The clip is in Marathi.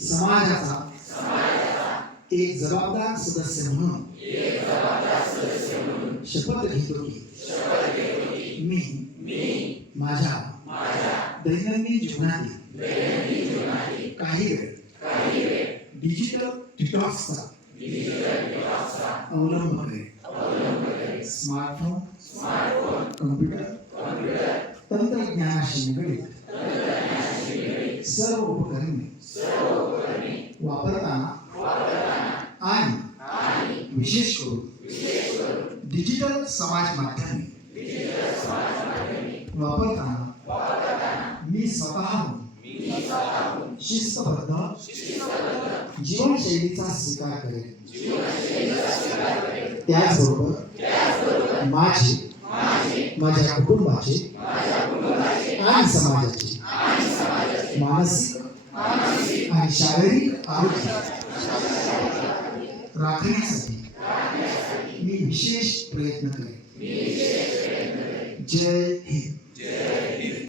समाजाचा एक जबाबदार सदस्य म्हणून शपथ घेतो की मी, माझ्या दैनंदिन जीवनातील काही वेळ डिजिटल डिटॉक्सचा अवलंब करेल स्मार्टफ़ोन कम्प्युटर तंत्रज्ञानाशी निगडीत सर्व उपकरणे वापरताना आणि? विशेष करून? डिजिटल समाज माध्यमे. वापरताना मी स्वतःहून शिस्तबद्ध. जीवनशैलीचा स्वीकार करेन. त्याचबरोबर माझे माझ्या कुटुंबाचे आणि समाजाचे. मानसिक आणि शारीरिक आरोग्य राखण्यासाठी मी विशेष प्रयत्न करेन. जय हिंद.